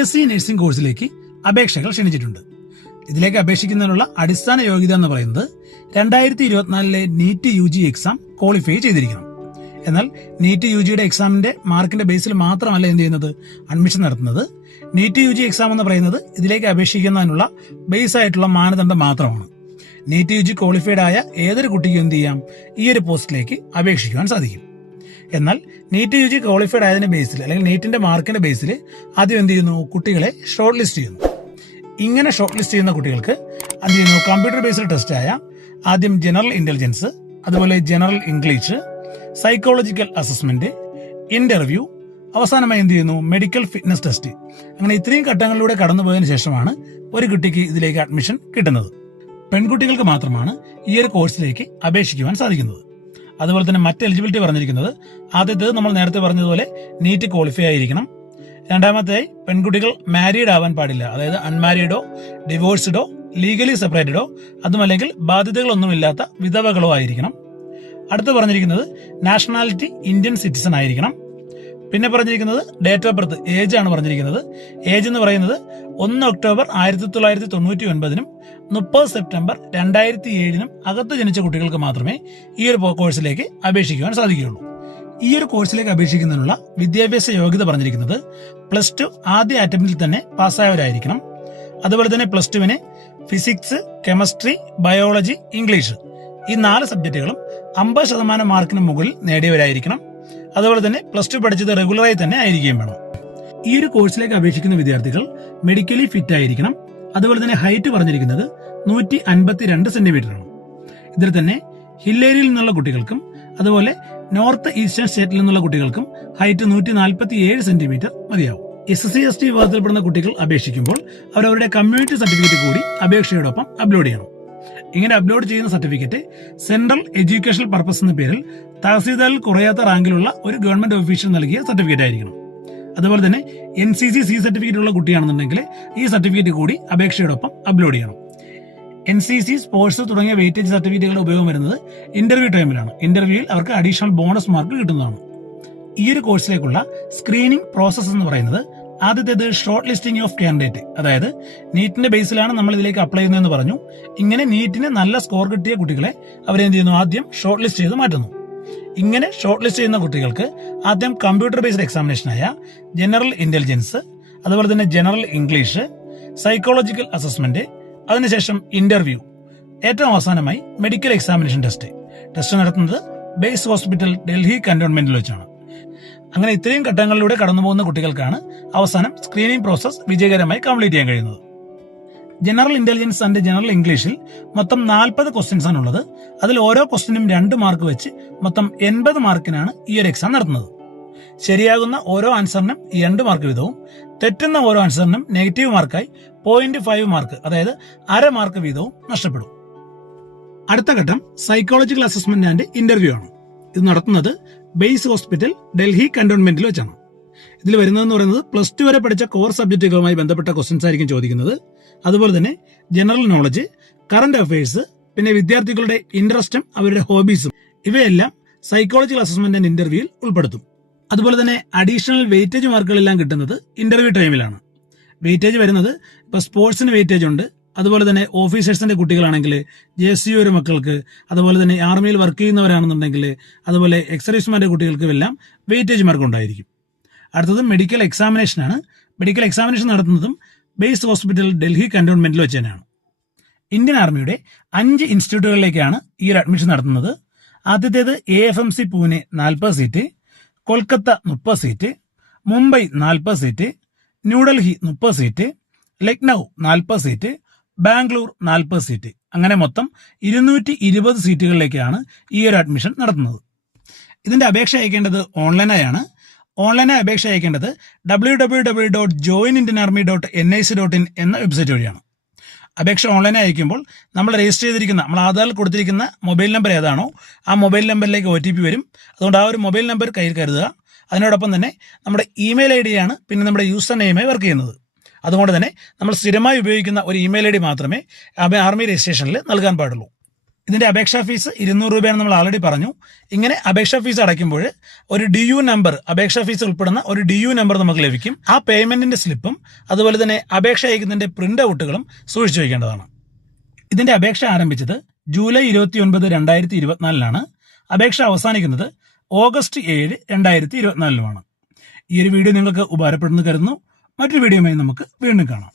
BSc nursing കോഴ്സിലേക്ക് അപേക്ഷകൾ ക്ഷണിച്ചിട്ടുണ്ട്. ഇതിലേക്ക് അപേക്ഷിക്കുന്നതിനുള്ള അടിസ്ഥാന യോഗ്യത എന്ന് പറയുന്നത് 2024 നീറ്റ് UG എക്സാം ക്വാളിഫൈ ചെയ്തിരിക്കണം. എന്നാൽ നീറ്റ് UGയുടെ എക്സാമിന്റെ മാർക്കിന്റെ ബേസിൽ മാത്രമല്ല എന്ത് ചെയ്യുന്നത്, അഡ്മിഷൻ നടത്തുന്നത്. നീറ്റ് UG എക്സാം എന്ന് പറയുന്നത് ഇതിലേക്ക് അപേക്ഷിക്കുന്നതിനുള്ള ബേസ് ആയിട്ടുള്ള മാനദണ്ഡം മാത്രമാണ്. നീറ്റ് UG ക്വാളിഫൈഡ് ആയ ഏതൊരു കുട്ടിക്കും എന്ത് ചെയ്യാം, ഈ ഒരു പോസ്റ്റിലേക്ക് അപേക്ഷിക്കുവാൻ സാധിക്കും. എന്നാൽ നീറ്റ് UG ക്വാളിഫൈഡ് ആയതിന്റെ ബേസിൽ അല്ലെങ്കിൽ നീറ്റിന്റെ മാർക്കിന്റെ ബേസിൽ ആദ്യം എന്ത് ചെയ്യുന്നു, കുട്ടികളെ ഷോർട്ട് ലിസ്റ്റ് ചെയ്യുന്നു. ഇങ്ങനെ ഷോർട്ട് ലിസ്റ്റ് ചെയ്യുന്ന കുട്ടികൾക്ക് എന്ത് ചെയ്യുന്നു, കമ്പ്യൂട്ടർ ബേസ്ഡ് ടെസ്റ്റ് ആയ ആദ്യം ജനറൽ ഇന്റലിജൻസ്, അതുപോലെ general English, psychological assessment, interview, അവസാനമായി എന്ത് ചെയ്യുന്നു, മെഡിക്കൽ ഫിറ്റ്നസ് ടെസ്റ്റ്. അങ്ങനെ ഇത്രയും ഘട്ടങ്ങളിലൂടെ കടന്നുപോയതിനു ശേഷമാണ് ഒരു കുട്ടിക്ക് ഇതിലേക്ക് അഡ്മിഷൻ കിട്ടുന്നത്. പെൺകുട്ടികൾക്ക് മാത്രമാണ് ഈ ഒരു കോഴ്സിലേക്ക് അപേക്ഷിക്കുവാൻ സാധിക്കുന്നത്. അതുപോലെ തന്നെ മറ്റ് എലിജിബിലിറ്റി പറഞ്ഞിരിക്കുന്നത്, ആദ്യത്തേത് നമ്മൾ നേരത്തെ പറഞ്ഞതുപോലെ നീറ്റ് ക്വാളിഫൈ ആയിരിക്കണം. രണ്ടാമത്തേതായി പെൺകുട്ടികൾ മാരീഡ് ആവാൻ പാടില്ല, അതായത് അൺമാരീഡോ ഡിവോഴ്സ്ഡോ ലീഗലി സെപ്പറേറ്റഡോ അതുമല്ലെങ്കിൽ ബാധ്യതകളൊന്നുമില്ലാത്ത വിധവകളോ ആയിരിക്കണം. അടുത്ത് പറഞ്ഞിരിക്കുന്നത് നാഷണാലിറ്റി ഇന്ത്യൻ സിറ്റിസൺ ആയിരിക്കണം. പിന്നെ പറഞ്ഞിരിക്കുന്നത് ഡേറ്റ് ഓഫ് ബർത്ത്, ഏജ് ആണ് പറഞ്ഞിരിക്കുന്നത്. ഏജ് എന്ന് പറയുന്നത് 1 ഒക്ടോബർ 1999 30 സെപ്റ്റംബർ 2007 അകത്ത് ജനിച്ച കുട്ടികൾക്ക് മാത്രമേ ഈ ഒരു കോഴ്സിലേക്ക് അപേക്ഷിക്കുവാൻ സാധിക്കുകയുള്ളൂ. ഈ ഒരു കോഴ്സിലേക്ക് അപേക്ഷിക്കുന്നതിനുള്ള വിദ്യാഭ്യാസ യോഗ്യത പറഞ്ഞിരിക്കുന്നത് +2 ആദ്യ അറ്റംപ്റ്റിൽ തന്നെ പാസ്സായവരായിരിക്കണം. അതുപോലെ തന്നെ +2 ഫിസിക്സ്, കെമിസ്ട്രി, ബയോളജി, ഇംഗ്ലീഷ് ഈ 4 സബ്ജക്റ്റുകളും 50% മാർക്കിന് മുകളിൽ നേടിയവരായിരിക്കണം. അതുപോലെ തന്നെ +2 പഠിച്ചത് റെഗുലറായി തന്നെ ആയിരിക്കുകയും വേണം. ഈ ഒരു കോഴ്സിലേക്ക് അപേക്ഷിക്കുന്ന വിദ്യാർത്ഥികൾ മെഡിക്കലി ഫിറ്റ് ആയിരിക്കണം. അതുപോലെ തന്നെ ഹൈറ്റ് പറഞ്ഞിരിക്കുന്നത് 152 സെന്റിമീറ്റർ ആണ്. ഇതിൽ തന്നെ ഹിൽ ഏരിയയിൽ നിന്നുള്ള കുട്ടികൾക്കും അതുപോലെ നോർത്ത് ഈസ്റ്റേൺ സ്റ്റേറ്റിൽ നിന്നുള്ള കുട്ടികൾക്കും ഹൈറ്റ് 147 സെന്റിമീറ്റർ മതിയാവും. SC/ST വിഭാഗത്തിൽപ്പെടുന്ന കുട്ടികൾ അപേക്ഷിക്കുമ്പോൾ അവരവരുടെ കമ്മ്യൂണിറ്റി സർട്ടിഫിക്കറ്റ് കൂടി അപേക്ഷയോടൊപ്പം അപ്ലോഡ് ചെയ്യണം. ഇങ്ങനെ അപ്ലോഡ് ചെയ്യുന്ന സർട്ടിഫിക്കറ്റ് സെൻട്രൽ എഡ്യൂക്കേഷണൽ പർപ്പസ് എന്ന പേരിൽ തഹസീൽദാറിൽ കുറയാത്ത റാങ്കിലുള്ള ഒരു ഗവൺമെന്റ് ഓഫീഷ്യൽ നൽകിയ സർട്ടിഫിക്കറ്റ് ആയിരിക്കണം. അതുപോലെ തന്നെ NCC സർട്ടിഫിക്കറ്റ് ഉള്ള കുട്ടിയാണെന്നുണ്ടെങ്കിൽ ഈ സർട്ടിഫിക്കറ്റ് കൂടി അപേക്ഷയോടൊപ്പം അപ്ലോഡ് ചെയ്യണം. NCC, സ്പോർട്സ് തുടങ്ങിയ വെയിറ്റേജ് സർട്ടിഫിക്കറ്റുകളുടെ ഉപയോഗം വരുന്നത് ഇന്റർവ്യൂ ടൈമിലാണ്. ഇന്റർവ്യൂവിൽ അവർക്ക് അഡീഷണൽ ബോണസ് മാർക്ക് കിട്ടുന്നതാണ്. ഈ ഒരു കോഴ്സിലേക്കുള്ള സ്ക്രീനിംഗ് പ്രോസസ് എന്ന് പറയുന്നത്, ആദ്യത്തേത് ഷോർട്ട് ലിസ്റ്റിംഗ് ഓഫ് കാൻഡിഡേറ്റ്, അതായത് നീറ്റിന്റെ ബേസിലാണ് നമ്മൾ ഇതിലേക്ക് അപ്ലൈ ചെയ്യുന്നതെന്ന് പറഞ്ഞു. ഇങ്ങനെ നീറ്റിന് നല്ല സ്കോർ കിട്ടിയ കുട്ടികളെ അവരെന്ത് ചെയ്യുന്നു, ആദ്യം ഷോർട്ട് ലിസ്റ്റ് ചെയ്ത് മാറ്റുന്നു. ഇങ്ങനെ ഷോർട്ട് ലിസ്റ്റ് ചെയ്യുന്ന കുട്ടികൾക്ക് ആദ്യം കമ്പ്യൂട്ടർ ബേസ്ഡ് എക്സാമിനേഷനായ ജനറൽ ഇന്റലിജൻസ്, അതുപോലെ തന്നെ ജനറൽ ഇംഗ്ലീഷ്, സൈക്കോളജിക്കൽ അസസ്മെന്റ്, അതിനുശേഷം ഇന്റർവ്യൂ, ഏറ്റവും അവസാനമായി മെഡിക്കൽ എക്സാമിനേഷൻ ടെസ്റ്റ് നടത്തുന്നത് ബേസ് ഹോസ്പിറ്റൽ ഡൽഹി കന്റോൺമെന്റിൽ വെച്ചാണ്. അങ്ങനെ ഇത്രയും ഘട്ടങ്ങളിലൂടെ കടന്നുപോകുന്ന കുട്ടികൾക്കാണ് അവസാനം സ്ക്രീനിംഗ് പ്രോസസ് വിജയകരമായി കംപ്ലീറ്റ് ചെയ്യാൻ കഴിയുന്നത്. ജനറൽ ഇന്റലിജൻസ് ആൻഡ് ജനറൽ ഇംഗ്ലീഷിൽ മൊത്തം 40 ക്വസ്റ്റ്യൻസ് ആണുള്ളത്. അതിൽ ഓരോ ക്വസ്റ്റ്യനും 2 മാർക്ക് വെച്ച് മൊത്തം 80 മാർക്കിനാണ് ഈ ഒരു എക്സാം നടത്തുന്നത്. ശരിയാകുന്ന ഓരോ ആൻസറിനും 2 മാർക്ക് വീതവും, തെറ്റുന്ന ഓരോ ആൻസറിനും നെഗറ്റീവ് മാർക്കായി 0.5 മാർക്ക്, അതായത് 1/2 മാർക്ക് വീതവും നഷ്ടപ്പെടും. അടുത്ത ഘട്ടം സൈക്കോളജിക്കൽ അസസ്മെന്റ് ആൻഡ് ഇന്റർവ്യൂ ആണ്. ഇത് നടത്തുന്നത് ബേസ് ഹോസ്പിറ്റൽ ഡൽഹി കന്റോൺമെന്റിൽ വെച്ചാണ്. ഇതിൽ വരുന്നതെന്ന് പറയുന്നത് +2 വരെ പഠിച്ച കോർ സബ്ജക്റ്റുകളുമായി ബന്ധപ്പെട്ട ക്വസ്റ്റ്യൻസ് ആയിരിക്കും ചോദിക്കുന്നത്. അതുപോലെ തന്നെ ജനറൽ നോളജ്, കറന്റ് അഫയേഴ്സ്, പിന്നെ വിദ്യാർത്ഥികളുടെ ഇൻട്രസ്റ്റും അവരുടെ ഹോബീസും ഇവയെല്ലാം സൈക്കോളജിക്കൽ അസസ്മെന്റ് ആൻഡ് ഇന്റർവ്യൂവിൽ ഉൾപ്പെടുത്തും. അതുപോലെ തന്നെ അഡീഷണൽ വെയിറ്റേജ് മാർക്കുകളെല്ലാം കിട്ടുന്നത് ഇന്റർവ്യൂ ടൈമിലാണ്. വെയിറ്റേജ് വരുന്നത് ഇപ്പോൾ സ്പോർട്സിന് വെയിറ്റേജ് ഉണ്ട്. അതുപോലെ തന്നെ ഓഫീസേഴ്സിന്റെ കുട്ടികളാണെങ്കിൽ JSU മക്കൾക്ക്, അതുപോലെ തന്നെ ആർമിയിൽ വർക്ക് ചെയ്യുന്നവരാണെന്നുണ്ടെങ്കിൽ, അതുപോലെ എക്സർവീസ്മാരുടെ കുട്ടികൾക്കും എല്ലാം വെയിറ്റേജ് മാർക്ക് ഉണ്ടായിരിക്കും. അടുത്തത് മെഡിക്കൽ എക്സാമിനേഷനാണ്. മെഡിക്കൽ എക്സാമിനേഷൻ നടത്തുന്നതും ബേസ് ഹോസ്പിറ്റൽ ഡൽഹി കന്റോൺമെന്റിൽ വെച്ച് തന്നെയാണ്. ഇന്ത്യൻ ആർമിയുടെ 5 ഇൻസ്റ്റിറ്റ്യൂട്ടുകളിലേക്കാണ് ഈ ഒരു അഡ്മിഷൻ നടത്തുന്നത്. ആദ്യത്തേത് AFMC Pune 40 seat, Kolkata 30 seat, Mumbai 40 seat, New Delhi 30 seat, Lucknow 40 seat, Bangalore 40 seat, അങ്ങനെ മൊത്തം 220 സീറ്റുകളിലേക്കാണ് ഈ ഒരു അഡ്മിഷൻ നടത്തുന്നത്. ഇതിന്റെ അപേക്ഷ അയക്കേണ്ടത് ഓൺലൈനായാണ്. ഓൺലൈനായി അപേക്ഷ അയക്കേണ്ടത് www.joinindianarmy.nic.in എന്ന വെബ്സൈറ്റ് വഴിയാണ്. അപേക്ഷ ഓൺലൈനായി അയക്കുമ്പോൾ നമ്മൾ രജിസ്റ്റർ ചെയ്തിരിക്കുന്ന, നമ്മൾ ആധാറിൽ കൊടുത്തിരിക്കുന്ന മൊബൈൽ നമ്പർ ഏതാണോ ആ മൊബൈൽ നമ്പറിലേക്ക് OTP വരും. അതുകൊണ്ട് ആ ഒരു മൊബൈൽ നമ്പർ കയ്യിൽ കരുതുക. അതിനോടൊപ്പം തന്നെ നമ്മുടെ ഇമെയിൽ ID ആണ് പിന്നെ നമ്മുടെ യൂസർ നെയിമായി വർക്ക് ചെയ്യുന്നത്. അതുകൊണ്ട് തന്നെ നമ്മൾ സ്ഥിരമായി ഉപയോഗിക്കുന്ന ഒരു ഇമെയിൽ ID മാത്രമേ ആർമി രജിസ്ട്രേഷനിൽ നൽകാൻ പാടുള്ളൂ. ഇതിന്റെ അപേക്ഷാ ഫീസ് 200 രൂപയാണെന്ന് നമ്മൾ ആൾറെഡി പറഞ്ഞു. ഇങ്ങനെ അപേക്ഷാ ഫീസ് അടയ്ക്കുമ്പോൾ ഒരു DU നമ്പർ, അപേക്ഷാ ഫീസ് ഉൾപ്പെടുന്ന ഒരു DU നമ്പർ നമുക്ക് ലഭിക്കും. ആ പേയ്മെന്റിന്റെ സ്ലിപ്പും അതുപോലെ തന്നെ അപേക്ഷ അയക്കുന്നതിന്റെ പ്രിന്റ് ഔട്ടുകളും സൂക്ഷിച്ചു വയ്ക്കേണ്ടതാണ്. ഇതിന്റെ അപേക്ഷ ആരംഭിച്ചത് ജൂലൈ 29, 2024 അപേക്ഷ അവസാനിക്കുന്നത് ഓഗസ്റ്റ് 7, 2024 ഈ ഒരു വീഡിയോ നിങ്ങൾക്ക് ഉപകാരപ്പെടുന്നു കരുതുന്നു. മറ്റൊരു വീഡിയോയുമായി നമുക്ക് വീണ്ടും കാണാം.